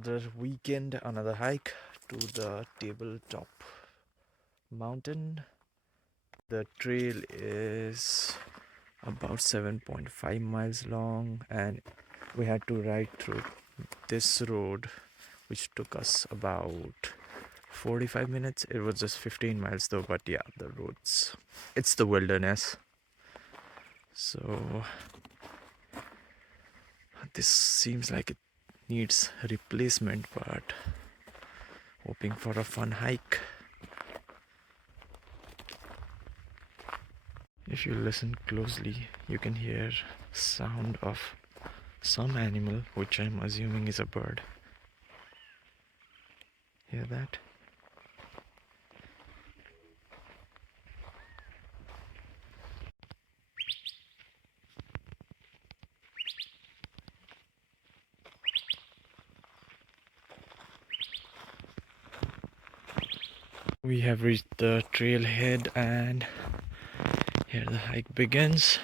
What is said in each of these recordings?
another weekend, another hike to the tabletop mountain. The trail is about 7.5 miles long, and we had to ride through this road, which took us about 45 minutes. It was just 15 miles though, but yeah, the roads, it's the wilderness. So this seems like it needs replacement, but hoping for a fun hike. If you listen closely, you can hear sound of some animal, which I'm assuming is a bird. Hear that? We have reached the trailhead, and here the hike begins.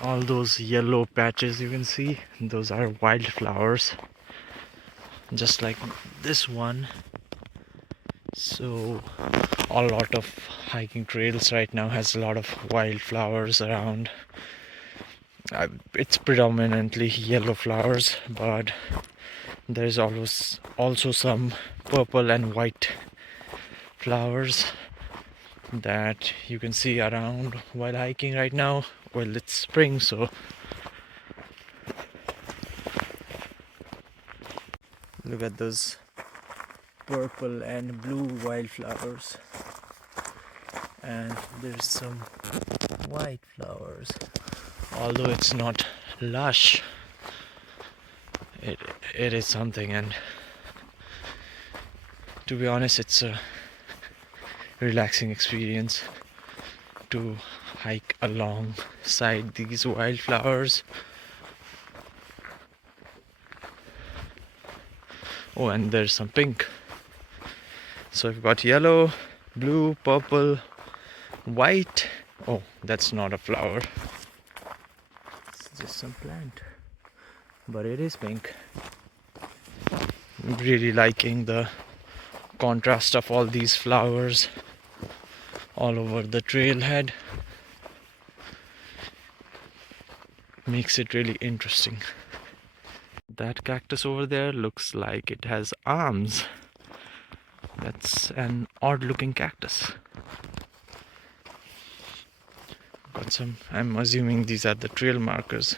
All those yellow patches you can see, those are wildflowers, just like this one. So a lot of hiking trails right now has a lot of wildflowers around. It's predominantly yellow flowers, but there's always also some purple and white flowers that you can see around while hiking right now. Well, it's spring, so look at those purple and blue wildflowers, and there's some white flowers. Although it's not lush, it is something, and to be honest, it's a relaxing experience to hike alongside these wildflowers. Oh, and there's some pink. So I've got yellow, blue, purple, white. Oh, that's not a flower. It's just some plant. But it is pink. I'm really liking the contrast of all these flowers all over the trailhead. Makes it really interesting. That cactus over there looks like it has arms. That's an odd looking cactus. Got some, I'm assuming these are the trail markers.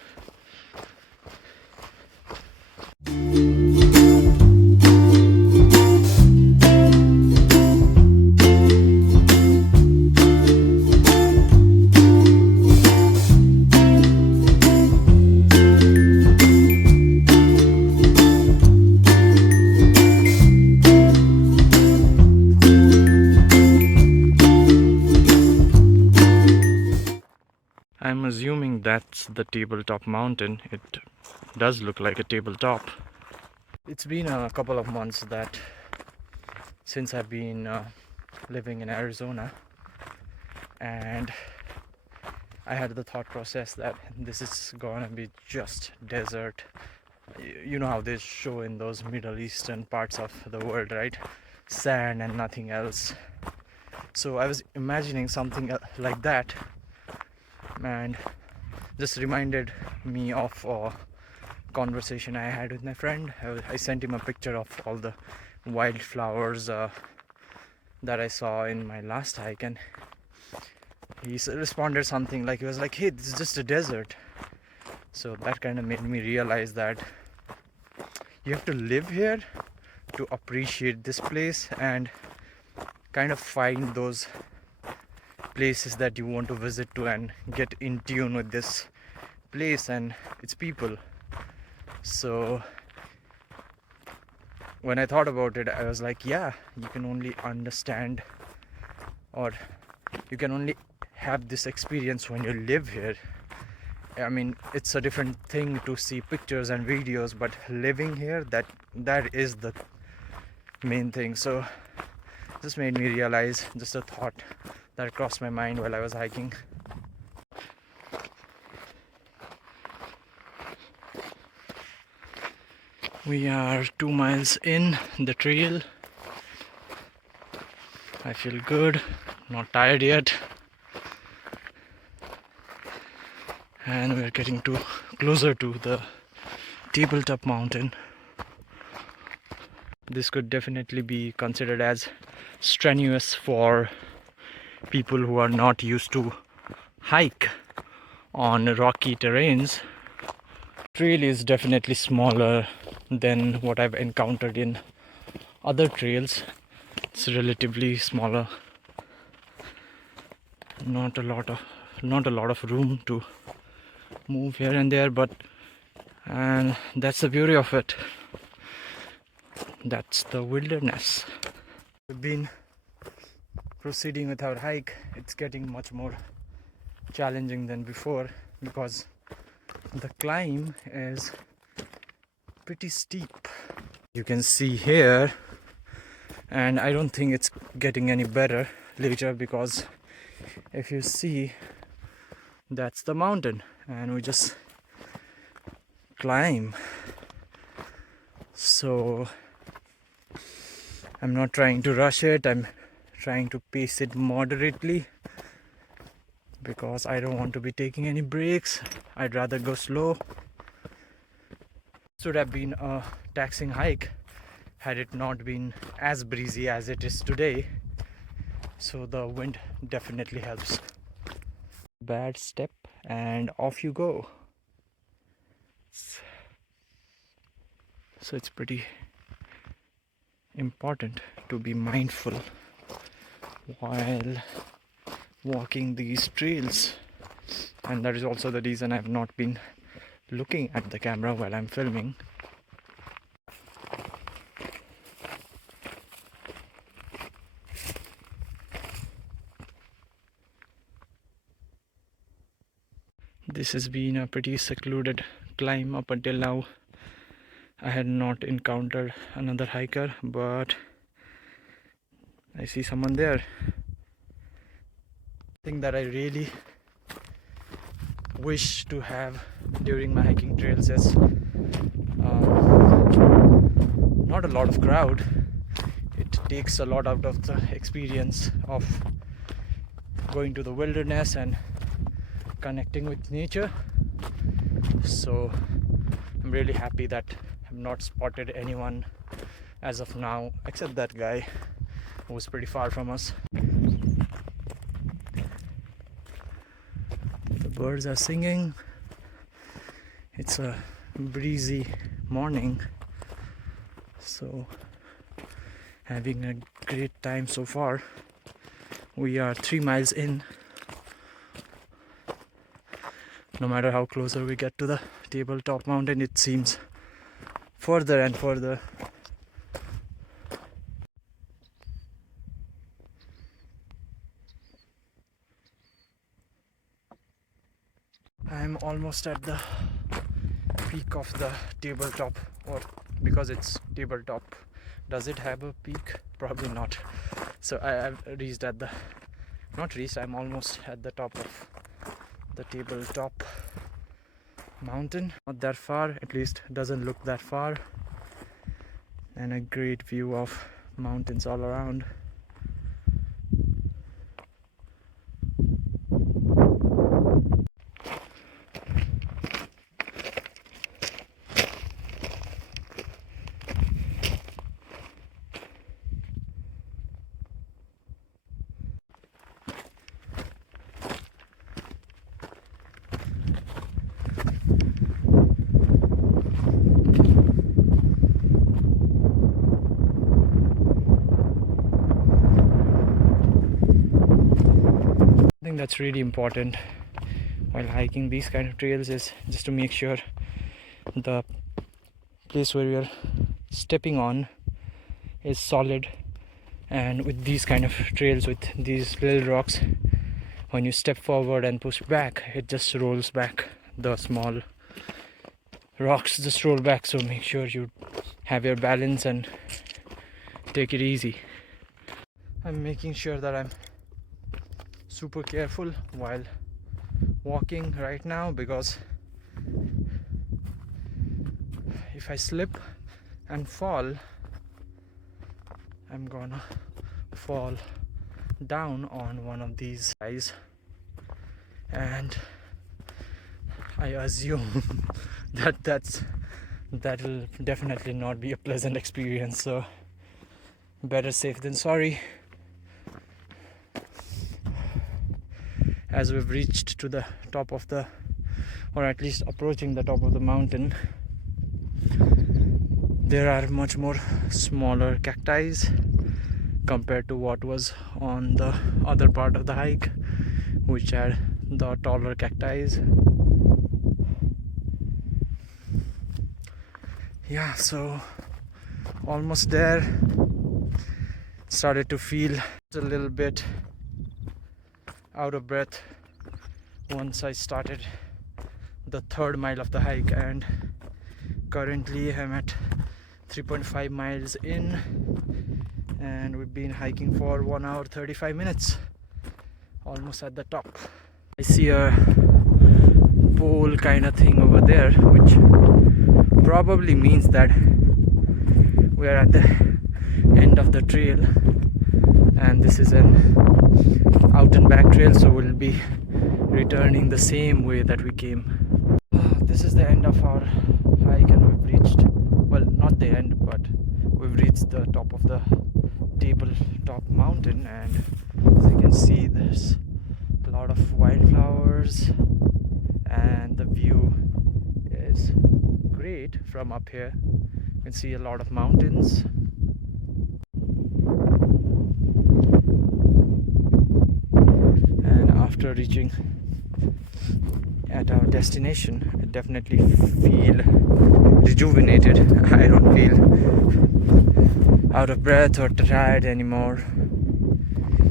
I'm assuming that's the tabletop mountain. It does look like a tabletop. It's been a couple of months that since I've been living in Arizona, and I had the thought process that this is gonna be just desert. You know how they show in those Middle Eastern parts of the world, right? Sand and nothing else. So I was imagining something like that, and just reminded me of a conversation I had with my friend. I sent him a picture of all the wildflowers that I saw in my last hike, and he responded something like, he was like, hey, this is just a desert. So that kind of made me realize that you have to live here to appreciate this place and kind of find those places that you want to visit to and get in tune with this place and its people. So when I thought about it, I was like, yeah, you can only understand, or you can only have this experience when you live here. I mean, it's a different thing to see pictures and videos, but living here, that is the main thing. So this made me realize, just a thought that crossed my mind while I was hiking. We are 2 miles in the trail. I feel good, not tired yet. And we're getting closer to the tabletop mountain. This could definitely be considered as strenuous for people who are not used to hike on rocky terrains. Trail is definitely smaller than what I've encountered in other trails. It's relatively smaller. Not a lot of room to move here and there, and that's the beauty of it. That's the wilderness. We've been proceeding with our hike. It's getting much more challenging than before because the climb is pretty steep. You can see here, and I don't think it's getting any better later, because if you see, that's the mountain and we just climb. So I'm not trying to rush it, I'm trying to pace it moderately because I don't want to be taking any breaks. I'd rather go slow. This would have been a taxing hike had it not been as breezy as it is today, so the wind definitely helps. Bad step and off you go. So it's pretty important to be mindful while walking these trails, and that is also the reason I've not been looking at the camera while I'm filming. This has been a pretty secluded climb up until now. I had not encountered another hiker, but I see someone there. Thing that I really wish to have during my hiking trails is not a lot of crowd. It takes a lot out of the experience of going to the wilderness and connecting with nature. So I'm really happy that I've not spotted anyone as of now, except that guy who was pretty far from us. The birds are singing. It's a breezy morning, so having a great time so far. We are 3 miles in. No matter how closer we get to the tabletop mountain, it seems further and further. I'm almost at the peak of the tabletop, or because it's tabletop, does it have a peak? Probably not. So I've reached at the, not reached, I'm almost at the top of the tabletop mountain. Not that far, at least doesn't look that far, and a great view of mountains all around. I think that's really important while hiking these kind of trails is just to make sure the place where you're stepping on is solid. And with these kind of trails, with these little rocks, when you step forward and push back, it just rolls back. The small rocks just roll back, so make sure you have your balance and take it easy. I'm making sure that I'm super careful while walking right now, because if I slip, and fall, I'm gonna fall down on one of these guys, and I assume that will definitely not be a pleasant experience, so better safe than sorry. As we've reached to the top of the, or at least approaching the top of the mountain, there are much more smaller cacti compared to what was on the other part of the hike, which are the taller cacti. Yeah, so almost there. Started to feel a little bit out of breath once I started the third mile of the hike, and currently I'm at 3.5 miles in, and we've been hiking for 1 hour 35 minutes, almost at the top. I see a pole kind of thing over there, which probably means that we are at the end of the trail, and this is an out and back trail, so we'll be returning the same way that we came. This is the end of our hike, and we've reached, well, not the end, but we've reached the top of the tabletop mountain, and as you can see, there's a lot of wildflowers, and the view is great from up here. You can see a lot of mountains. And after reaching at our destination, I definitely feel rejuvenated. I don't feel out of breath or tired anymore.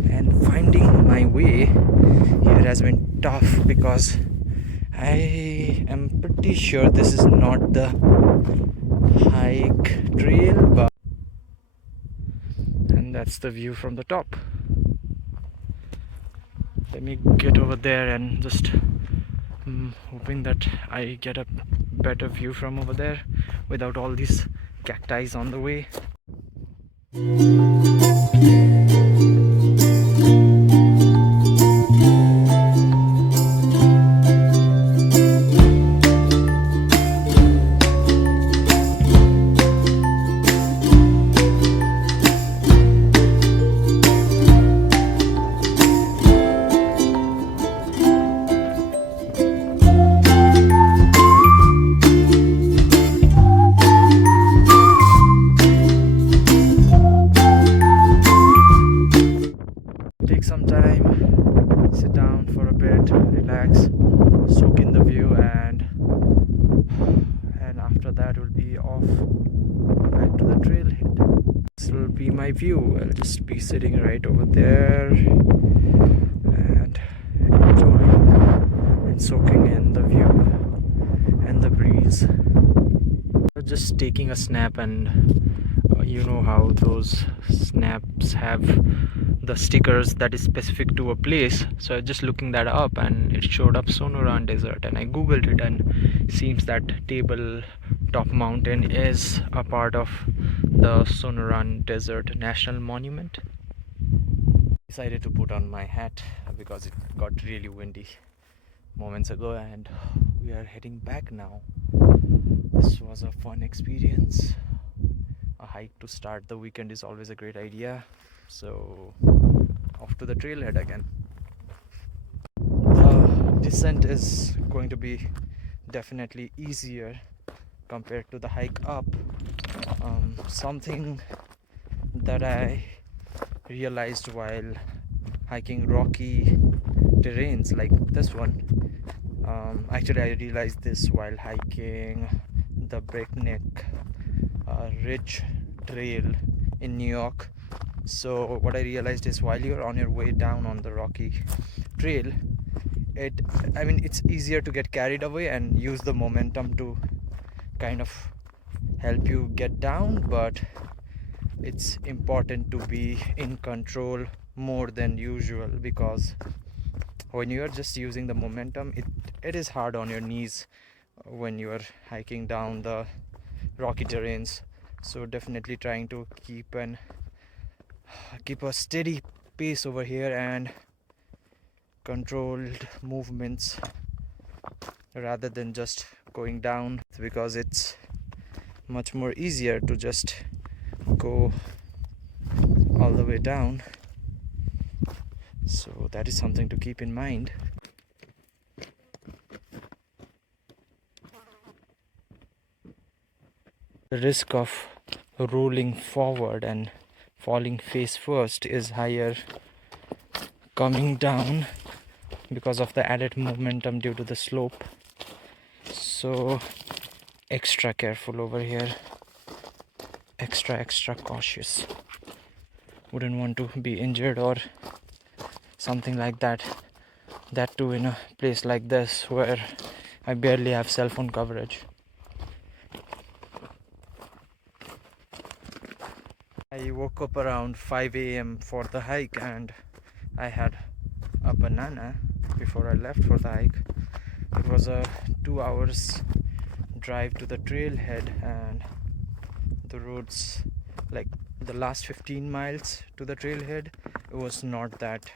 And finding my way here has been tough because I am pretty sure this is not the hike trail, but and that's the view from the top. Let me get over there and just hoping that I get a better view from over there without all these cacti on the way. Take some time, sit down for a bit, relax, soak in the view, and after that we'll be off back to the trailhead. This will be my view. I'll just be sitting right over there and enjoying and soaking in the view and the breeze. Just taking a snap, and you know how those snaps have the stickers that is specific to a place, so I just looking that up and it showed up Sonoran Desert, and I googled it, and seems that tabletop mountain is a part of the Sonoran Desert National Monument. Decided to put on my hat because it got really windy moments ago, and we are heading back now. This was a fun experience. A hike to start the weekend is always a great idea, so off to the trailhead again. The descent is going to be definitely easier compared to the hike up. Something that I realized while hiking rocky terrains like this one, actually I realized this while hiking the breakneck ridge trail in New York. So what I realized is, while you're on your way down on the rocky trail, it's easier to get carried away and use the momentum to kind of help you get down, but it's important to be in control more than usual, because when you are just using the momentum, it is hard on your knees when you are hiking down the rocky terrains. so definitely trying to keep a steady pace over here and controlled movements rather than just going down, because it's much more easier to just go all the way down. So that is something to keep in mind. The risk of rolling forward and falling face first is higher coming down because of the added momentum due to the slope. So extra careful over here, extra cautious. Wouldn't want to be injured or something like that. That too in a place like this where I barely have cell phone coverage. I woke up around 5 a.m. for the hike, and I had a banana before I left for the hike. It was a 2 hours drive to the trailhead, and the roads, like the last 15 miles to the trailhead, it was not that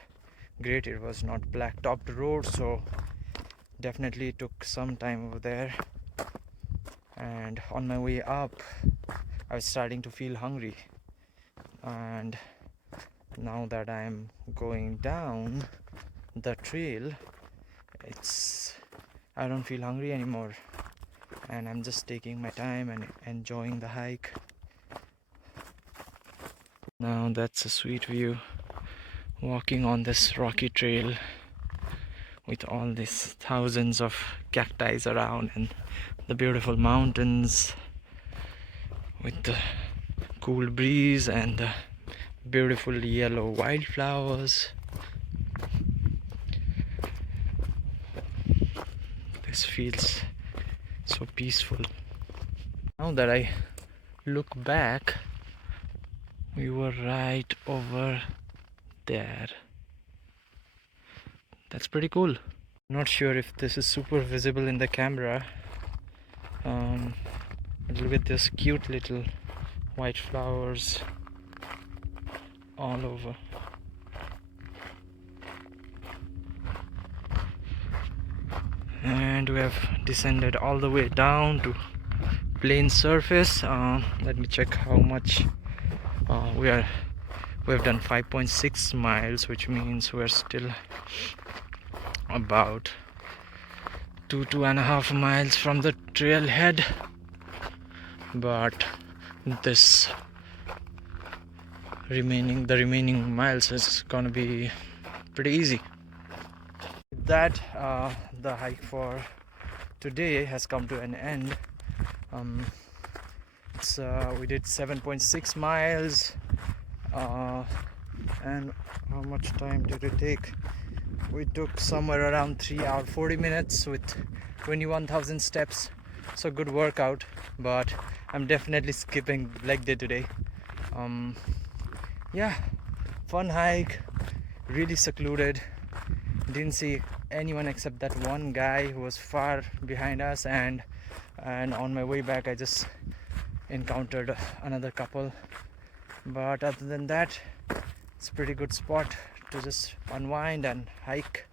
great. It was not black-topped road, so definitely took some time over there. And on my way up, I was starting to feel hungry, and now that I'm going down the trail, I don't feel hungry anymore, and I'm just taking my time and enjoying the hike. Now that's a sweet view, walking on this rocky trail with all these thousands of cacti around and the beautiful mountains with the cool breeze and the beautiful yellow wildflowers. This feels so peaceful. Now that I look back, we were right over there. That's pretty cool. Not sure if this is super visible in the camera. Look at this cute little white flowers all over. And we have descended all the way down to plain surface. Let me check how much we have done 5.6 miles, which means we're still about 2.5 miles from the trailhead, but the remaining miles is gonna be pretty easy. That the hike for today has come to an end. We did 7.6 miles, and how much time did it take? We took somewhere around 3 hours 40 minutes with 21,000 steps, so good workout. But I'm definitely skipping leg day today. Yeah, fun hike, really secluded. Didn't see anyone except that one guy who was far behind us, and on my way back I just encountered another couple. But other than that, it's a pretty good spot to just unwind and hike.